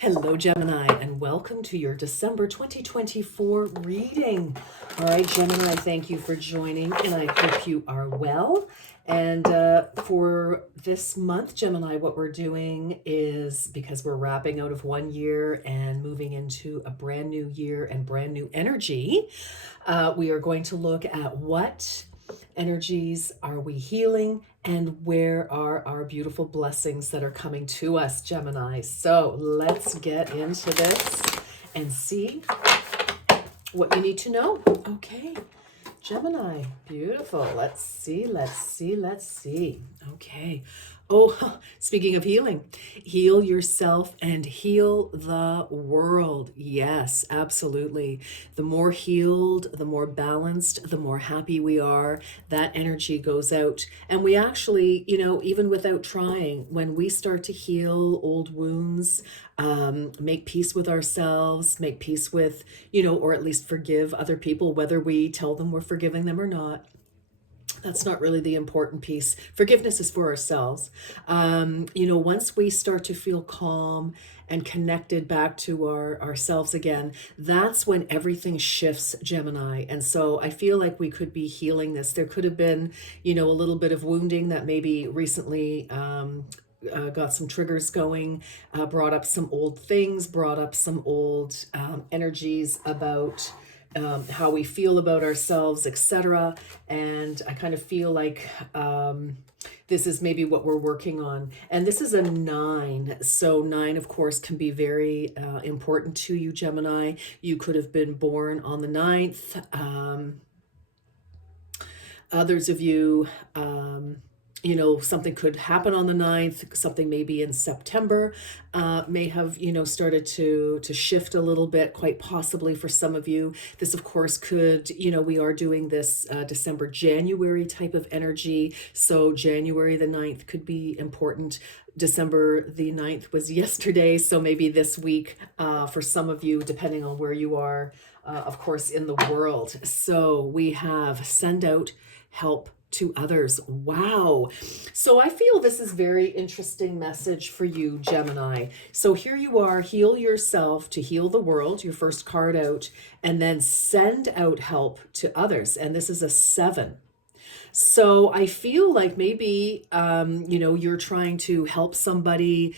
Hello, Gemini, and welcome to your December 2024 reading. All right, Gemini, thank you for joining, and I hope you are well. And for this month, Gemini, what we're doing is, because we're wrapping out of one year and moving into a brand new year and brand new energy, we are going to look at what energies are we healing and where are our beautiful blessings that are coming to us, Gemini. So let's get into this and see what you need to know. Okay, Gemini, beautiful. Let's see. Okay. Oh, speaking of healing, heal yourself and heal the world. Yes, absolutely. The more healed, the more balanced, the more happy we are. That energy goes out. And we actually, even without trying, when we start to heal old wounds, make peace with ourselves, make peace with, or at least forgive other people, whether we tell them we're forgiving them or not. That's not really the important piece. Forgiveness is for ourselves. Once we start to feel calm and connected back to ourselves again, that's when everything shifts, Gemini. And so I feel like we could be healing this. There could have been, a little bit of wounding that maybe recently got some triggers going, brought up some old things, brought up some old energies about how we feel about ourselves, etc. And I kind of feel like this is maybe what we're working on. And this is a 9. So 9, of course, can be very important to you, Gemini. You could have been born on the 9th. Others of you, something could happen on the 9th, something maybe in September may have, started to shift a little bit, quite possibly for some of you. This, of course, could, we are doing this December, January type of energy. So January the 9th could be important. December the 9th was yesterday. So maybe this week for some of you, depending on where you are, of course, in the world. So we have send out help to others. Wow. So I feel this is very interesting message for you, Gemini. So here you are, heal yourself to heal the world, your first card out, and then send out help to others. And this is a 7. So I feel like maybe, you're trying to help somebody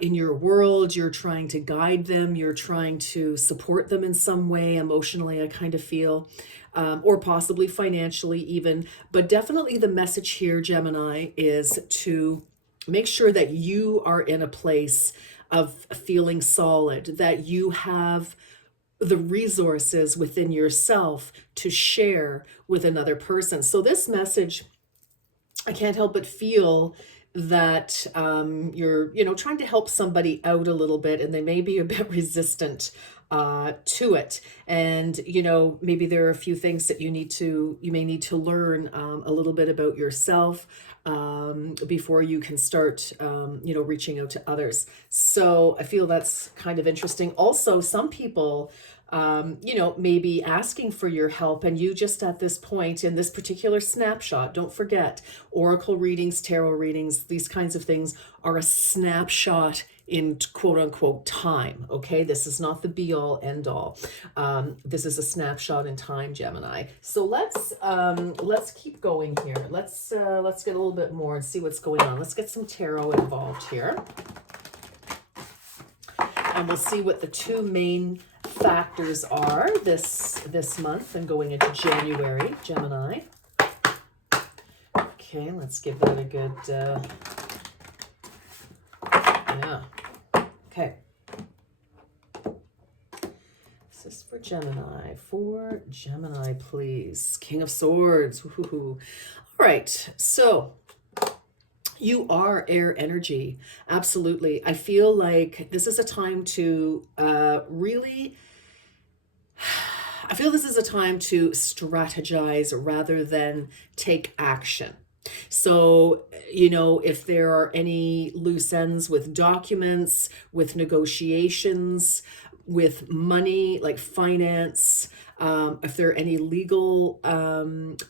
in your world, you're trying to guide them, you're trying to support them in some way, emotionally, I kind of feel, or possibly financially even. But definitely the message here, Gemini, is to make sure that you are in a place of feeling solid, that you have the resources within yourself to share with another person. So this message, I can't help but feel that you're, trying to help somebody out a little bit, and they may be a bit resistant to it. And, maybe there are a few things that you may need to learn a little bit about yourself before you can start, reaching out to others. So I feel that's kind of interesting. Also, some people, maybe asking for your help, and you just at this point in this particular snapshot, don't forget, oracle readings, tarot readings, these kinds of things are a snapshot in quote unquote time. Okay, this is not the be all end all. This is a snapshot in time, Gemini. So let's keep going here. Let's get a little bit more and see what's going on. Let's get some tarot involved here, and we'll see what the two main factors are this month and going into January, Gemini. Okay, let's give that a good yeah. Okay. This is for Gemini. For Gemini, please. King of Swords. Woo-hoo-hoo. All right. So you are air energy. Absolutely. I feel like this is a time to really, I feel this is a time to strategize rather than take action. So, if there are any loose ends with documents, with negotiations, with money, like finance, If there are any legal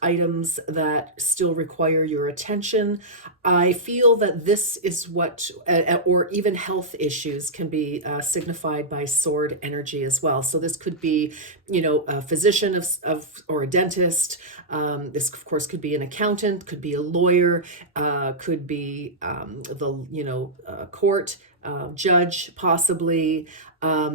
items that still require your attention, I feel that this is what, or even health issues can be signified by sword energy as well. So this could be, a physician or a dentist. This, of course, could be an accountant, could be a lawyer, could be court judge, possibly, a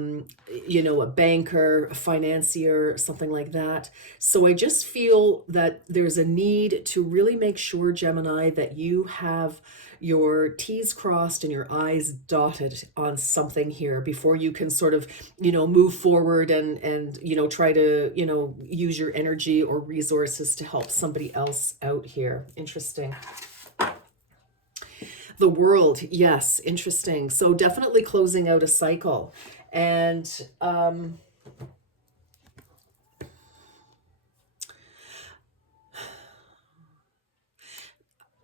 banker, a financier, something like that. So I just feel that there's a need to really make sure, Gemini, that you have your T's crossed and your I's dotted on something here before you can sort of, move forward and try to, use your energy or resources to help somebody else out here. Interesting. The World, yes, interesting. So definitely closing out a cycle. And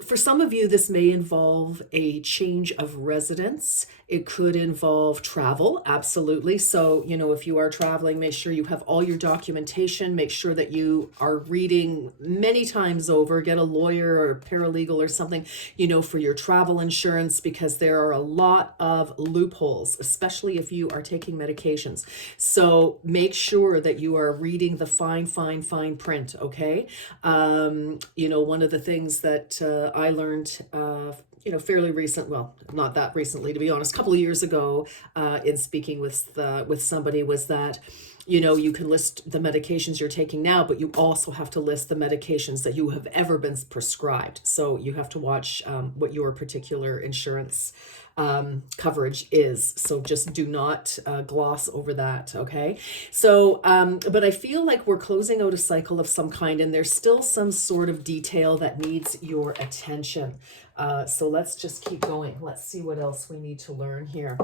for some of you, this may involve a change of residence. It could involve travel, absolutely. So, if you are traveling, make sure you have all your documentation. Make sure that you are reading many times over. Get a lawyer or a paralegal or something, for your travel insurance, because there are a lot of loopholes, especially if you are taking medications. So make sure that you are reading the fine print, okay? One of the things that I learned, fairly recent, well, not that recently, to be honest, a couple of years ago, in speaking with somebody, was that, you can list the medications you're taking now, but you also have to list the medications that you have ever been prescribed. So you have to watch what your particular insurance coverage is. So just do not gloss over that, okay? So, but I feel like we're closing out a cycle of some kind, and there's still some sort of detail that needs your attention. So let's just keep going. Let's see what else we need to learn here.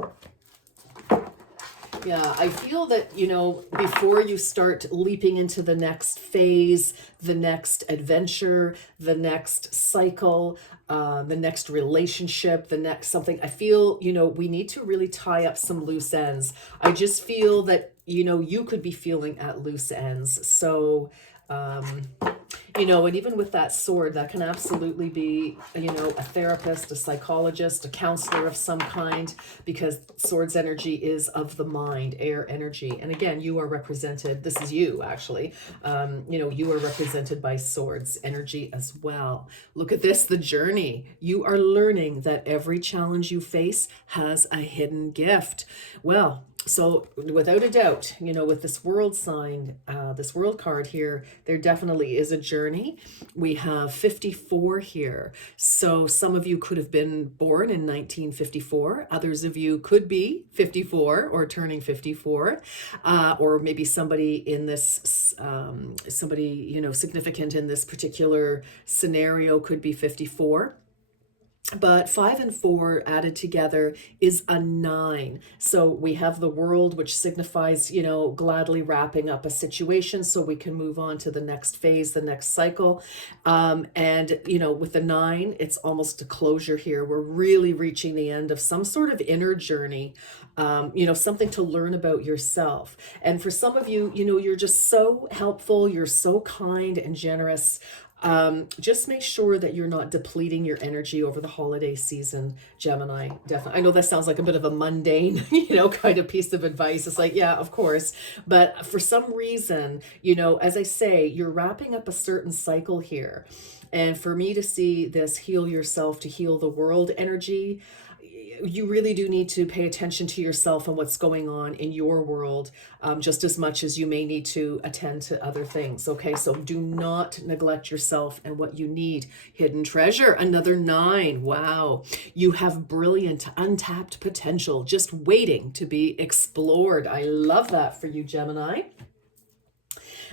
Yeah, I feel that, before you start leaping into the next phase, the next adventure, the next cycle, the next relationship, the next something, I feel, we need to really tie up some loose ends. I just feel that, you could be feeling at loose ends. So, and even with that sword, that can absolutely be, a therapist, a psychologist, a counselor of some kind, because sword's energy is of the mind, air energy. And again, you are represented, this is you actually, you are represented by sword's energy as well. Look at this, the journey. You are learning that every challenge you face has a hidden gift. Well, so without a doubt, with this world sign, this world card here, there definitely is a journey. We have 54 here. So some of you could have been born in 1954. Others of you could be 54 or turning 54. Or maybe somebody in this, significant in this particular scenario could be 54. But 5 and 4 added together is a 9. So we have the World, which signifies, gladly wrapping up a situation so we can move on to the next phase, the next cycle. And, with the 9, it's almost a closure here. We're really reaching the end of some sort of inner journey, something to learn about yourself. And for some of you, you're just so helpful. You're so kind and generous. Just make sure that you're not depleting your energy over the holiday season, Gemini. Definitely. I know that sounds like a bit of a mundane, kind of piece of advice. It's like, yeah, of course. But for some reason, as I say, you're wrapping up a certain cycle here. And for me to see this heal yourself to heal the world energy, you really do need to pay attention to yourself and what's going on in your world, just as much as you may need to attend to other things. Okay, so do not neglect yourself and what you need. Hidden treasure, another 9. Wow, you have brilliant, untapped potential just waiting to be explored. I love that for you, Gemini.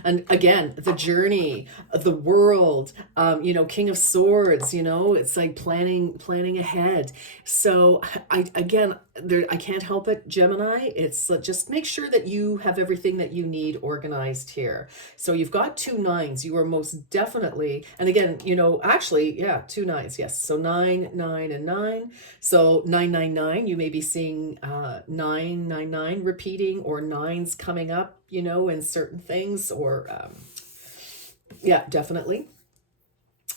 And again, the journey, the world, King of Swords, it's like planning ahead. So again, I can't help it, Gemini. It's just make sure that you have everything that you need organized here. So you've got two nines. You are most definitely, and again, actually, yeah, two nines. Yes. So 9, 9, and 9. So 999, you may be seeing 999 repeating, or nines coming up, in certain things, or yeah, definitely.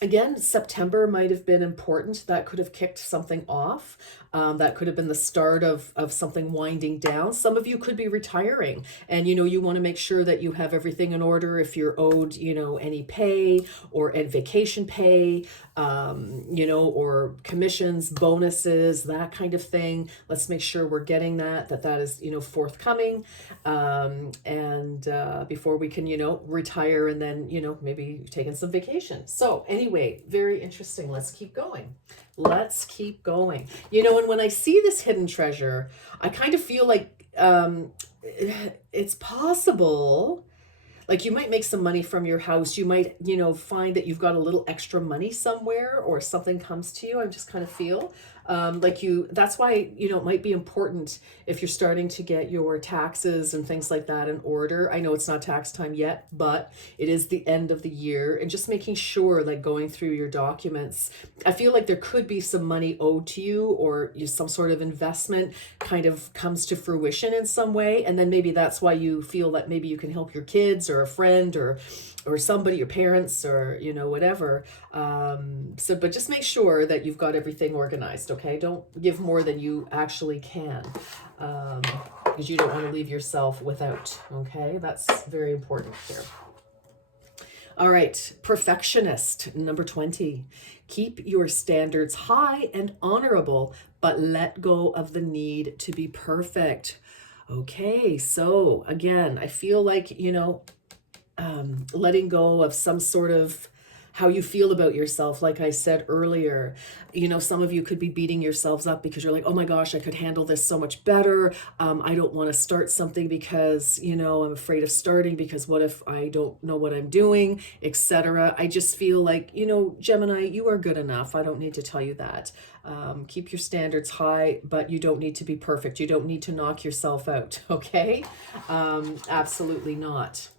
Again, September might have been important. That could have kicked something off. That could have been the start of something winding down. Some of you could be retiring, and you want to make sure that you have everything in order. If you're owed, any pay or and vacation pay, or commissions, bonuses, that kind of thing. Let's make sure we're getting that is, forthcoming. And before we can, retire, and then, maybe taking some vacation. So anyway, very interesting. Let's keep going. Let's keep going. And when I see this hidden treasure, I kind of feel like it's possible. Like, you might make some money from your house. You might, find that you've got a little extra money somewhere, or something comes to you. I just kind of feel that's why, it might be important if you're starting to get your taxes and things like that in order. I know it's not tax time yet, but it is the end of the year, and just making sure, like, going through your documents. I feel like there could be some money owed to you, or some sort of investment kind of comes to fruition in some way. And then maybe that's why you feel that maybe you can help your kids, or a friend, or somebody, your parents, or whatever. But just make sure that you've got everything organized. Okay, don't give more than you actually can, because you don't want to leave yourself without. Okay, that's very important here. All right, perfectionist, number 20. Keep your standards high and honorable, but let go of the need to be perfect. Okay, so again, I feel like, letting go of some sort of how you feel about yourself. Like I said earlier, some of you could be beating yourselves up because you're like, oh my gosh, I could handle this so much better. I don't want to start something because, I'm afraid of starting, because what if I don't know what I'm doing, etc. I just feel like, Gemini, you are good enough. I don't need to tell you that. Keep your standards high, but you don't need to be perfect. You don't need to knock yourself out. Okay? Absolutely not.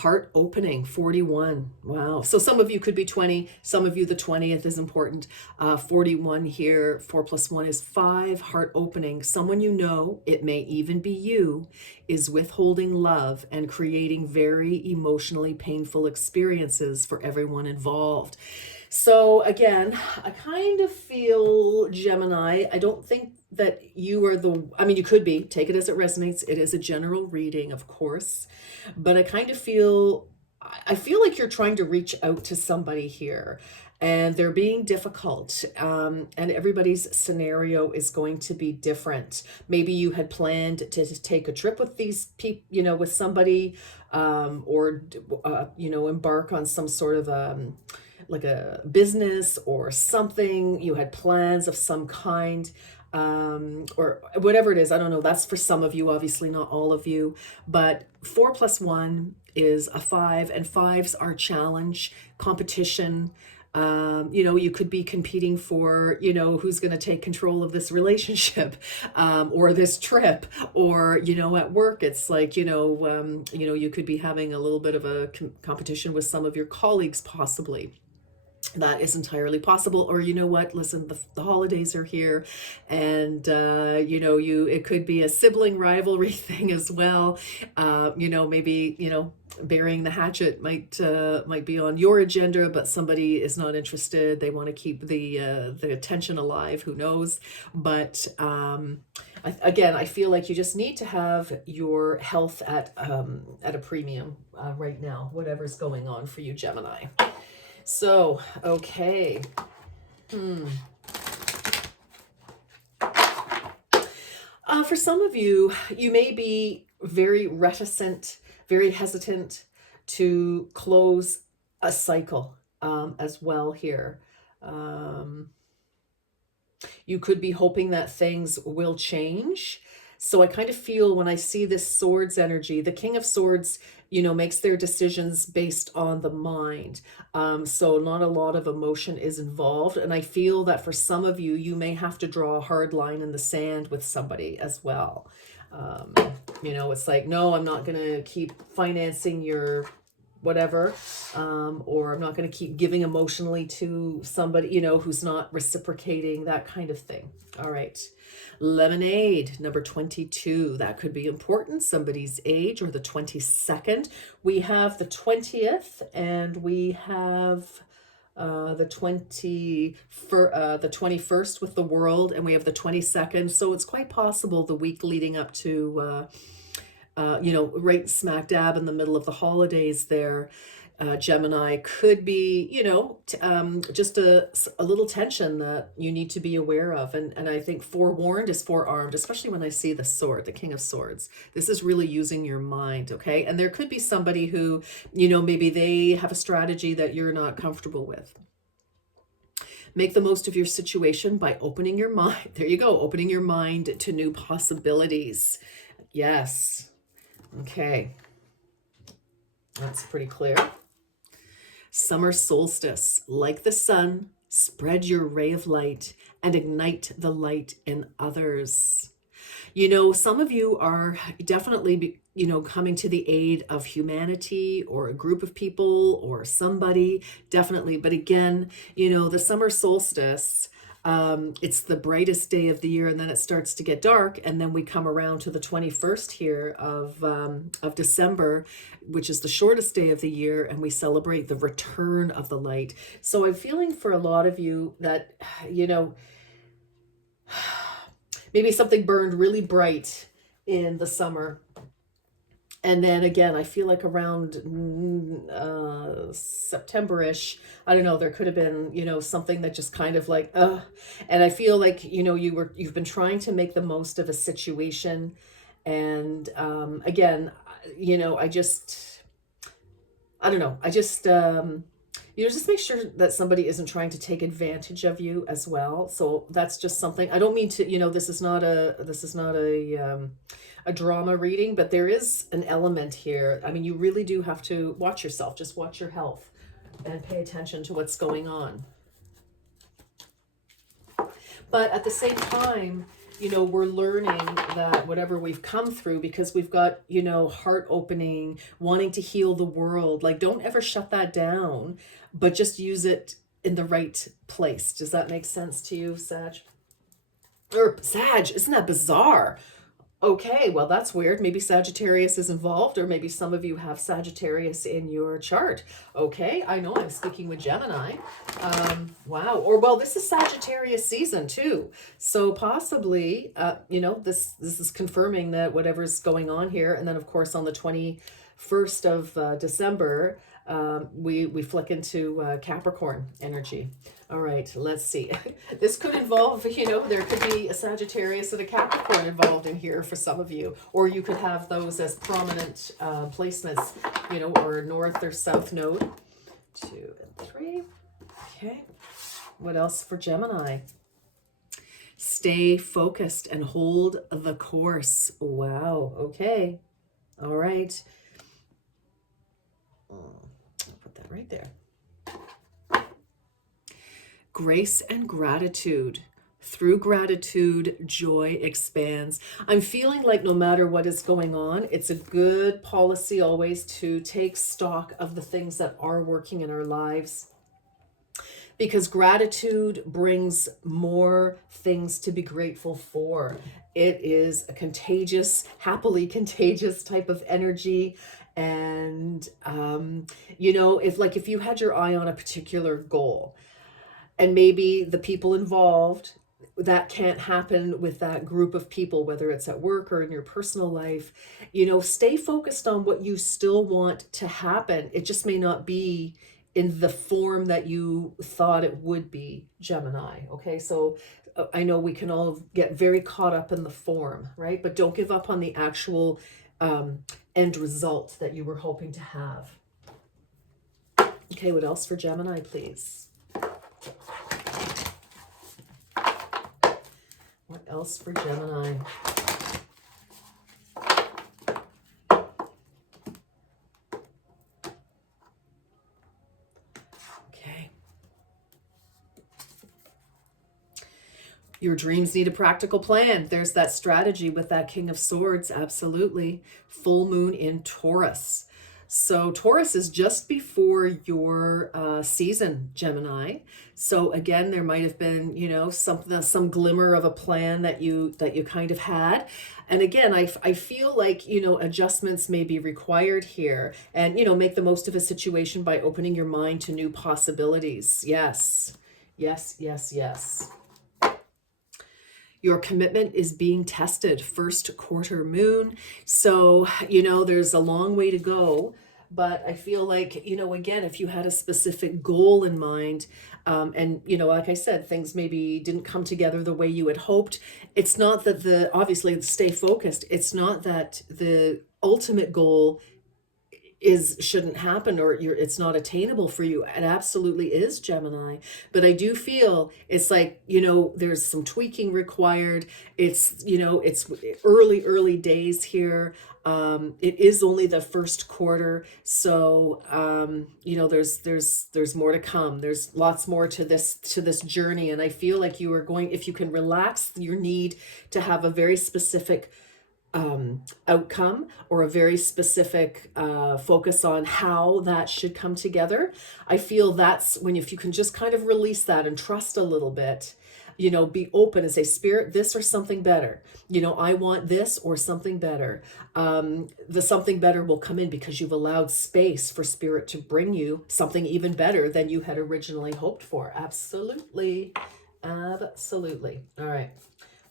Heart opening, 41. Wow. So some of you could be 20. Some of you, the 20th is important. 41 here. 4 plus 1 is 5. Heart opening. Someone it may even be you, is withholding love and creating very emotionally painful experiences for everyone involved. So again, I kind of feel, Gemini, I don't think that you are you could be, take it as it resonates. It is a general reading, of course, but I feel like you're trying to reach out to somebody here, and they're being difficult, and everybody's scenario is going to be different. Maybe you had planned to take a trip with these people, with somebody, or embark on some sort of like a business or something. You had plans of some kind, or whatever it is. I don't know. That's for some of you, obviously not all of you. But 4 plus 1 is a 5, and 5s are challenge, competition. You could be competing for, who's going to take control of this relationship, or this trip, or, at work. It's like, you could be having a little bit of a competition with some of your colleagues, possibly. That is entirely possible. Or, what, listen, the holidays are here, and it could be a sibling rivalry thing as well. Maybe burying the hatchet might be on your agenda, but somebody is not interested. They want to keep the attention alive. Who knows? But again, I feel like you just need to have your health at a premium right now, whatever's going on for you, Gemini. So, okay. For some of you, you may be very reticent, very hesitant to close a cycle, as well here. You could be hoping that things will change. So I kind of feel when I see this swords energy, the King of Swords, makes their decisions based on the mind. So not a lot of emotion is involved. And I feel that for some of you, you may have to draw a hard line in the sand with somebody as well. Um, it's like, no, I'm not going to keep financing your whatever, or I'm not going to keep giving emotionally to somebody, who's not reciprocating, that kind of thing. All right. Lemonade, number 22. That could be important. Somebody's age, or the 22nd. We have the 20th, and we have the 21st with the world, and we have the 22nd. So it's quite possible the week leading up to right smack dab in the middle of the holidays there, Gemini, could be, just a little tension that you need to be aware of. And I think forewarned is forearmed, especially when I see the sword, the King of Swords. This is really using your mind, okay? And there could be somebody who, maybe they have a strategy that you're not comfortable with. Make the most of your situation by opening your mind. There you go, opening your mind to new possibilities. Yes. Okay, that's pretty clear. Summer solstice, like the sun, spread your ray of light and ignite the light in others. Some of you are definitely, coming to the aid of humanity or a group of people or somebody, definitely. But again, the summer solstice, it's the brightest day of the year, and then it starts to get dark, and then we come around to the 21st here of December, which is the shortest day of the year, and we celebrate the return of the light. So I'm feeling for a lot of you that, maybe something burned really bright in the summer. And then again, I feel like around September-ish, I don't know, there could have been, something that just kind of like, and I feel like, you've been trying to make the most of a situation. And again, I don't know, just make sure that somebody isn't trying to take advantage of you as well. So that's just something. I don't mean to, this is not a drama reading, but there is an element here. I mean, you really do have to watch yourself. Just watch your health and pay attention to what's going on. But at the same time, we're learning that whatever we've come through, because we've got, heart opening, wanting to heal the world, like don't ever shut that down, but just use it in the right place. Does that make sense to you, Sag? Or Sag, isn't that bizarre? Okay, well, that's weird. Maybe Sagittarius is involved, or maybe some of you have Sagittarius in your chart. Okay, I know I'm speaking with Gemini. Wow. Or, well, this is Sagittarius season too. So possibly, this is confirming that whatever's going on here. And then, of course, on the 21st of December, we flick into Capricorn energy. All right, let's see. This could involve, there could be a Sagittarius and a Capricorn involved in here for some of you. Or you could have those as prominent placements, or north or south node. 2 and 3. Okay. What else for Gemini? Stay focused and hold the course. Wow. Okay. All right. I'll put that right there. Grace and gratitude. Through gratitude, joy expands. I'm feeling like no matter what is going on, it's a good policy always to take stock of the things that are working in our lives, because gratitude brings more things to be grateful for. It is a contagious, happily contagious type of energy. And, if you had your eye on a particular goal, and maybe the people involved, that can't happen with that group of people, whether it's at work or in your personal life, stay focused on what you still want to happen. It just may not be in the form that you thought it would be, Gemini. Okay, so I know we can all get very caught up in the form, right? But don't give up on the actual end result that you were hoping to have. Okay, what else for Gemini, please? What else for Gemini? Your dreams need a practical plan. There's that strategy with that King of Swords. Absolutely. Full moon in Taurus. So Taurus is just before your season, Gemini. So again, there might have been, some glimmer of a plan that you kind of had. And again, I feel like, adjustments may be required here, and, make the most of a situation by opening your mind to new possibilities. Yes. Yes, yes, yes. Your commitment is being tested, first quarter moon. So, there's a long way to go. But I feel like, again, if you had a specific goal in mind, and, like I said, things maybe didn't come together the way you had hoped, it's not that obviously, stay focused. It's not that the ultimate goal shouldn't happen, or it's not attainable for you. It absolutely is, Gemini. But I do feel it's like, there's some tweaking required. It's early days here. It is only the first quarter, so there's more to come. There's lots more to this journey, and I feel like if you can relax your need to have a very specific outcome, or a very specific focus on how that should come together. I feel that's when, if you can just kind of release that and trust a little bit, be open and say, Spirit, this or something better. I want this or something better. The something better will come in because you've allowed space for Spirit to bring you something even better than you had originally hoped for. Absolutely. Absolutely. All right.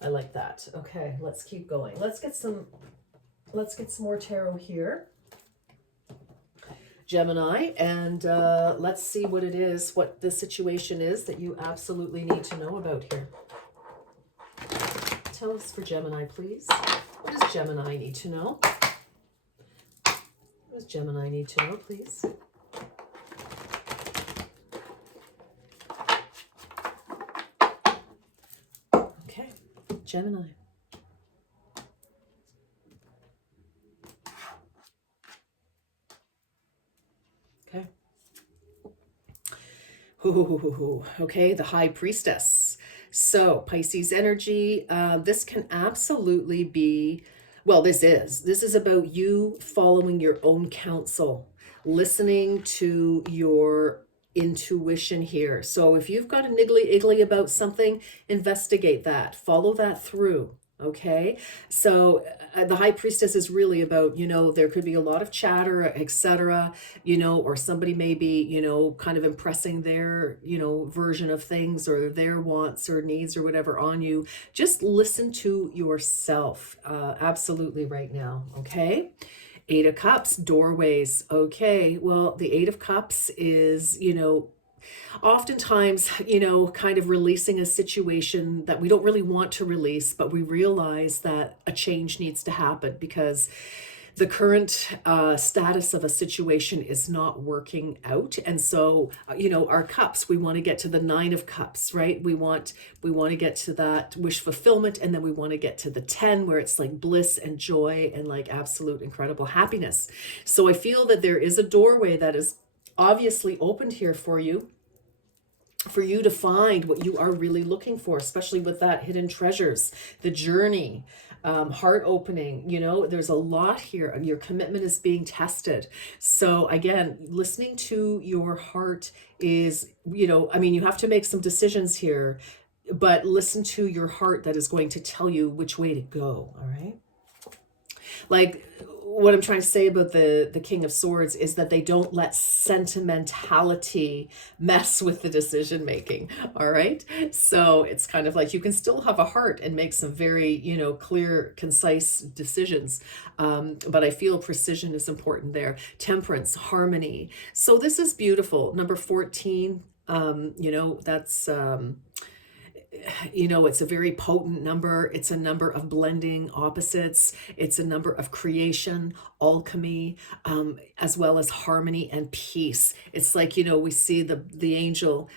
I like that. Okay, let's keep going. Let's get some more tarot here, Gemini, and let's see what it is, what the situation is that you absolutely need to know about here. Tell us for Gemini, please. What does Gemini need to know? What does Gemini need to know, please? Okay, Gemini. Okay. Okay, the High Priestess. So Pisces energy, this can absolutely be, well, this is about you following your own counsel, listening to your intuition here. So if you've got a niggly iggly about something, investigate that, follow that through. Okay, so the High Priestess is really about, there could be a lot of chatter, etc., or somebody may be, kind of impressing their, version of things, or their wants or needs or whatever on you. Just listen to yourself, absolutely, right now. Okay. Eight of Cups, doorways. Okay, well, the Eight of Cups is, oftentimes, kind of releasing a situation that we don't really want to release, but we realize that a change needs to happen because the current status of a situation is not working out. And so, our cups, we want to get to the Nine of Cups, right? We want to get to that wish fulfillment, and then we want to get to the 10, where it's like bliss and joy and like absolute incredible happiness. So I feel that there is a doorway that is obviously opened here for you to find what you are really looking for, especially with that hidden treasures, the journey, heart opening. There's a lot here. Your commitment is being tested. So again, listening to your heart is, you have to make some decisions here, but listen to your heart that is going to tell you which way to go. All right. Like, what I'm trying to say about the King of Swords is that they don't let sentimentality mess with the decision making. All right. So it's kind of like you can still have a heart and make some very, clear, concise decisions. But I feel precision is important there. Temperance, harmony. So this is beautiful. Number 14, that's, it's a very potent number. It's a number of blending opposites. It's a number of creation, alchemy, as well as harmony and peace. It's like, we see the angel,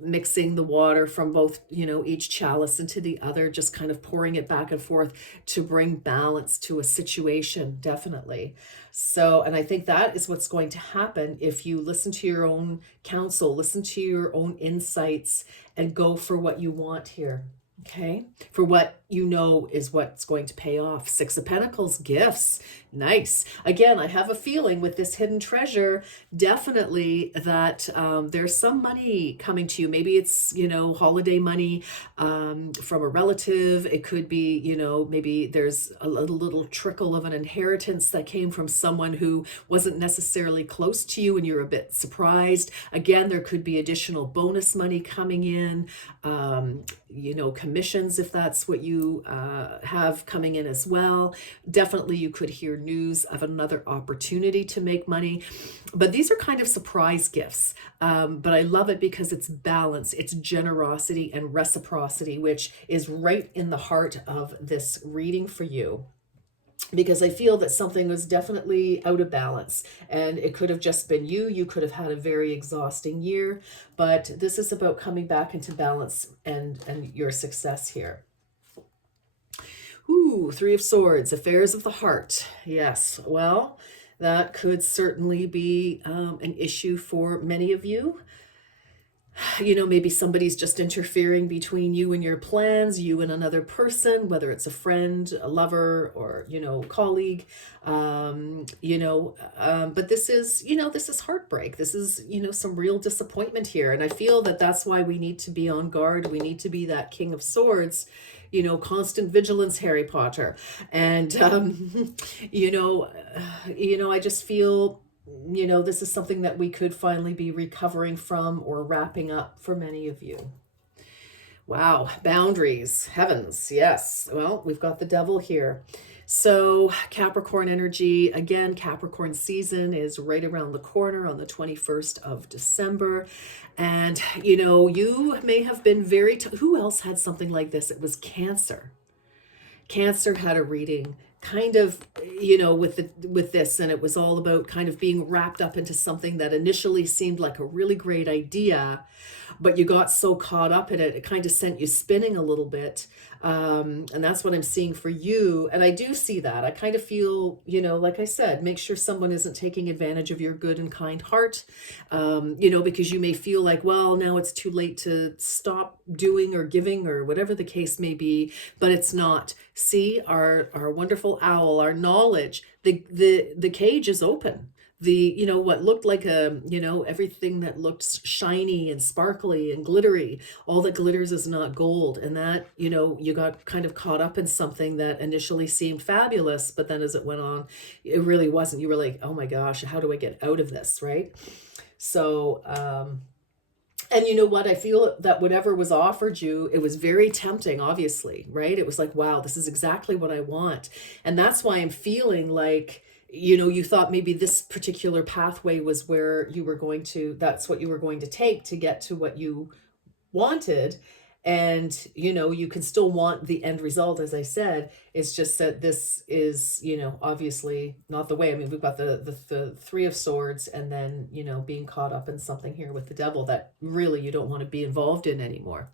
mixing the water from both, each chalice into the other, just kind of pouring it back and forth to bring balance to a situation, definitely. So, and I think that is what's going to happen if you listen to your own counsel, listen to your own insights, and go for what you want here. Okay, for what you know is what's going to pay off. Six of Pentacles, gifts. Nice. Again, I have a feeling with this hidden treasure, definitely that there's some money coming to you. Maybe it's, holiday money from a relative. It could be, maybe there's a little trickle of an inheritance that came from someone who wasn't necessarily close to you and you're a bit surprised. Again, there could be additional bonus money coming in, commissions, if that's what you have coming in as well. Definitely you could hear news of another opportunity to make money, but these are kind of surprise gifts. But I love it because it's balance, it's generosity and reciprocity, which is right in the heart of this reading for you, because I feel that something was definitely out of balance, and it could have just been you. You could have had a very exhausting year, but this is about coming back into balance and your success here. Ooh, Three of Swords, affairs of the heart. Yes, well, that could certainly be an issue for many of you. Maybe somebody's just interfering between you and your plans, you and another person, whether it's a friend, a lover, or, colleague. But this is heartbreak. This is, some real disappointment here. And I feel that that's why we need to be on guard. We need to be that King of Swords, constant vigilance, Harry Potter. And, I just feel, this is something that we could finally be recovering from or wrapping up for many of you. Wow, boundaries, heavens, yes. Well, we've got the devil here. So Capricorn energy, again, Capricorn season is right around the corner on the 21st of December. And, you may have been who else had something like this? It was Cancer. Cancer had a reading kind of, with this, and it was all about kind of being wrapped up into something that initially seemed like a really great idea, but you got so caught up in it, it kind of sent you spinning a little bit. And that's what I'm seeing for you. And I do see that. I kind of feel, like I said, make sure someone isn't taking advantage of your good and kind heart, because you may feel like, well, now it's too late to stop doing or giving or whatever the case may be, but it's not. See, our wonderful owl, our knowledge, the cage is open. What looked like everything that looked shiny and sparkly and glittery, all that glitters is not gold. And that, you got kind of caught up in something that initially seemed fabulous, but then as it went on, it really wasn't. You were like, oh my gosh, how do I get out of this, right? So, and you know what? I feel that whatever was offered you, it was very tempting, obviously, right? It was like, wow, this is exactly what I want. And that's why I'm feeling like, you thought maybe this particular pathway was where that's what you were going to take to get to what you wanted. And, you can still want the end result, as I said. It's just that this is, obviously not the way. I mean, we've got the Three of Swords, and then, being caught up in something here with the devil that really you don't want to be involved in anymore.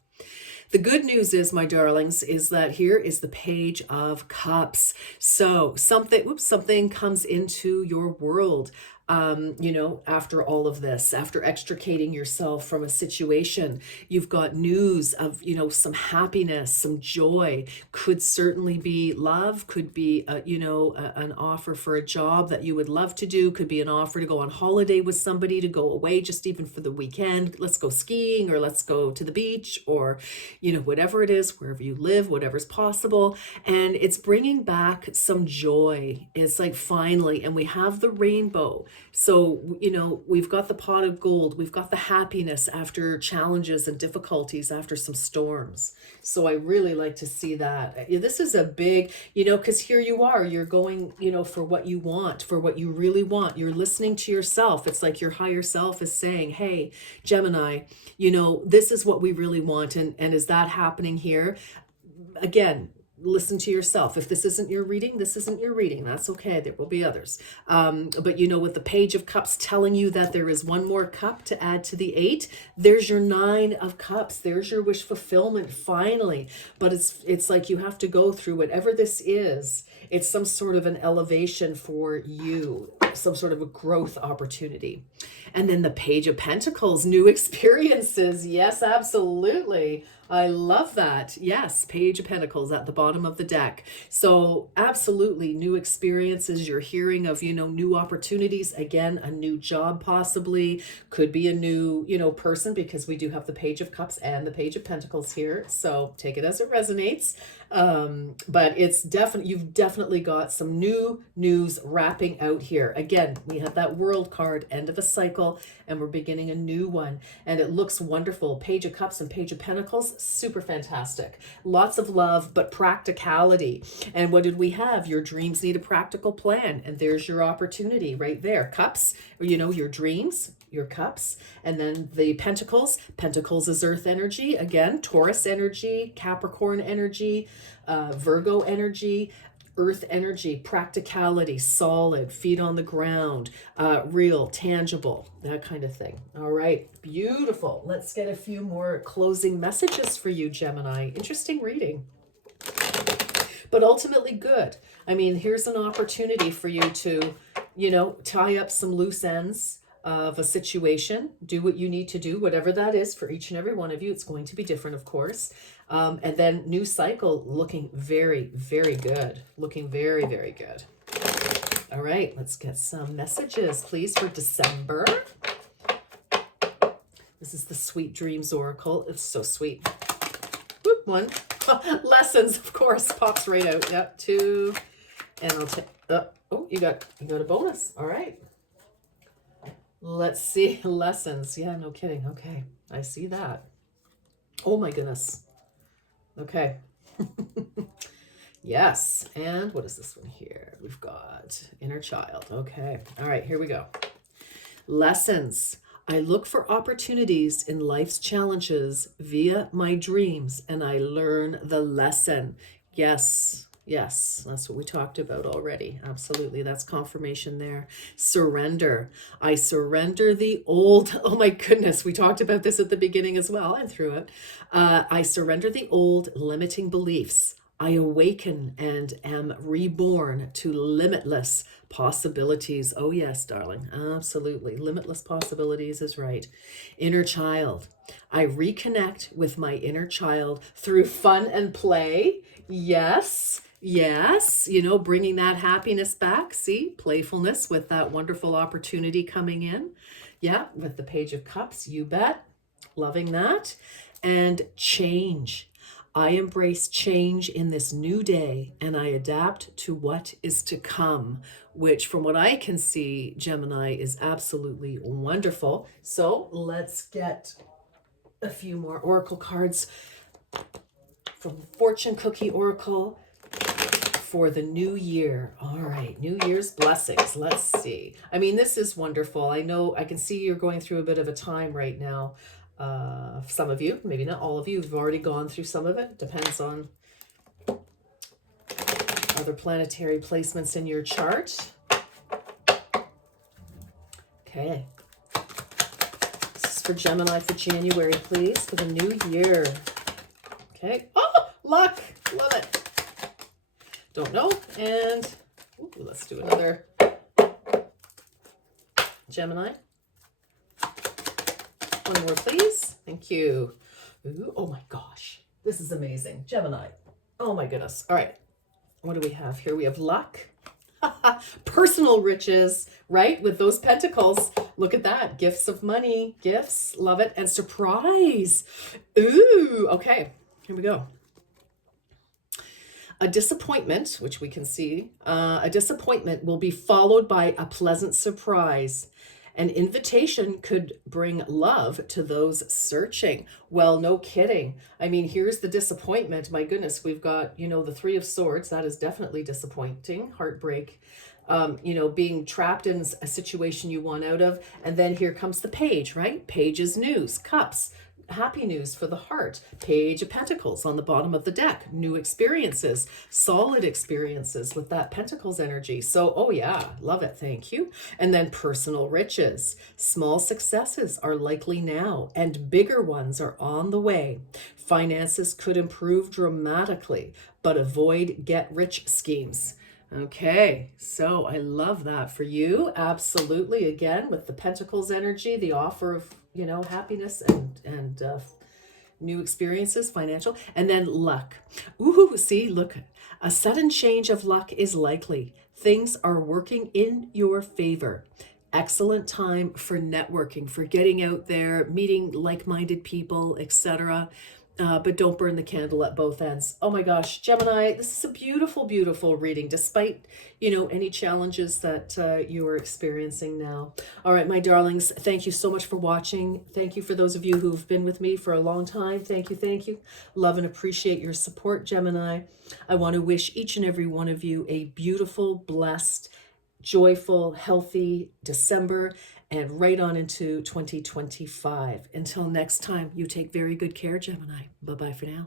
The good news is, my darlings, is that here is the Page of Cups. So something comes into your world, after all of this, after extricating yourself from a situation. You've got news of, some happiness, some joy. Could certainly be love, could be, an offer for a job that you would love to do, could be an offer to go on holiday with somebody, to go away just even for the weekend. Let's go skiing, or let's go to the beach, or, whatever it is, wherever you live, whatever's possible. And it's bringing back some joy. It's like, finally, and we have the rainbow. So, we've got the pot of gold. We've got the happiness after challenges and difficulties, after some storms. So I really like to see that. This is a big, because here you are, you're going, for what you want, for what you really want. You're listening to yourself. It's like your higher self is saying, hey, Gemini, this is what we really want. And is that happening here? Again, listen to yourself. If this isn't your reading, this isn't your reading. That's okay. There will be others. But with the Page of Cups telling you that there is one more cup to add to the 8, there's your 9 of Cups. There's your wish fulfillment, finally. But it's like you have to go through whatever this is. It's some sort of an elevation for you, some sort of a growth opportunity. And then the Page of Pentacles, new experiences. Yes, absolutely. I love that. Yes, Page of Pentacles at the bottom of the deck. So absolutely new experiences. You're hearing of, new opportunities. Again, a new job possibly. Could be a new, person, because we do have the Page of Cups and the Page of Pentacles here. So take it as it resonates. But it's definitely, you've definitely got some new news wrapping out here. Again, we have that World card, end of a cycle, and we're beginning a new one. And it looks wonderful. Page of Cups and Page of Pentacles, super fantastic. Lots of love, but practicality. And what did we have? Your dreams need a practical plan. And there's your opportunity right there. Cups, your dreams, your cups. And then the Pentacles. Pentacles is earth energy. Again, Taurus energy, Capricorn energy, Virgo energy. Earth energy, practicality, solid, feet on the ground, real, tangible, that kind of thing. All right, beautiful. Let's get a few more closing messages for you, Gemini. Interesting reading, but ultimately good. I mean, here's an opportunity for you to, tie up some loose ends of a situation, do what you need to do, whatever that is for each and every one of you. It's going to be different, of course. And then new cycle looking very, very good. Looking very, very good. All right, let's get some messages, please, for December. This is the Sweet Dreams Oracle. It's so sweet. Whoop, one. Lessons, of course, pops right out. Yep, two. And I'll take, oh, you got a bonus. All right. Let's see. Lessons. Yeah, no kidding. Okay, I see that. Oh my goodness. Okay. Yes. And what is this one here? We've got inner child. Okay. All right, here we go. Lessons. I look for opportunities in life's challenges via my dreams, and I learn the lesson. Yes. Yes, that's what we talked about already. Absolutely. That's confirmation there. Surrender. I surrender the old. Oh my goodness. We talked about this at the beginning as well and through it. I surrender the old limiting beliefs. I awaken and am reborn to limitless possibilities. Oh yes, darling. Absolutely. Limitless possibilities is right. Inner child. I reconnect with my inner child through fun and play. Yes. Yes, bringing that happiness back. See, playfulness with that wonderful opportunity coming in. Yeah, with the Page of Cups, you bet. Loving that. And change. I embrace change in this new day, and I adapt to what is to come, which from what I can see, Gemini, is absolutely wonderful. So let's get a few more Oracle cards from Fortune Cookie Oracle for the new year. All right, New Year's blessings. Let's see. I mean, this is wonderful. I know, I can see you're going through a bit of a time right now. Some of you, maybe not all of you, have already gone through some of it. Depends on other planetary placements in your chart. Okay. This is for Gemini for January, please, for the new year. Okay. Oh, luck. Love it. Don't know. And ooh, let's do another Gemini. One more, please. Thank you. Ooh, oh my gosh. This is amazing. Gemini. Oh my goodness. All right. What do we have here? We have luck. Personal riches, right? With those pentacles. Look at that. Gifts of money. Gifts. Love it. And surprise. Ooh. Okay. Here we go. A disappointment, which we can see, a disappointment will be followed by a pleasant surprise. An invitation could bring love to those searching. Well, no kidding. I mean, here's the disappointment. My goodness, we've got, the Three of Swords. That is definitely disappointing. Heartbreak. Being trapped in a situation you want out of. And then here comes the Page, right? Page is news, cups. Happy news for the heart. Page of Pentacles on the bottom of the deck. New experiences, solid experiences with that Pentacles energy. So, oh yeah, love it. Thank you. And then personal riches. Small successes are likely now and bigger ones are on the way. Finances could improve dramatically, but avoid get-rich schemes. Okay, so I love that for you. Absolutely. Again, with the Pentacles energy, the offer of, happiness and new experiences, financial, and then luck. Ooh, see, look, a sudden change of luck is likely. Things are working in your favor. Excellent time for networking, for getting out there, meeting like-minded people, etc. But don't burn the candle at both ends. Oh my gosh, Gemini, this is a beautiful, beautiful reading, despite, any challenges that you are experiencing now. All right, my darlings, thank you so much for watching. Thank you for those of you who've been with me for a long time. Thank you, thank you. Love and appreciate your support, Gemini. I want to wish each and every one of you a beautiful, blessed, joyful, healthy December and right on into 2025. Until next time, you take very good care, Gemini. Bye-bye for now.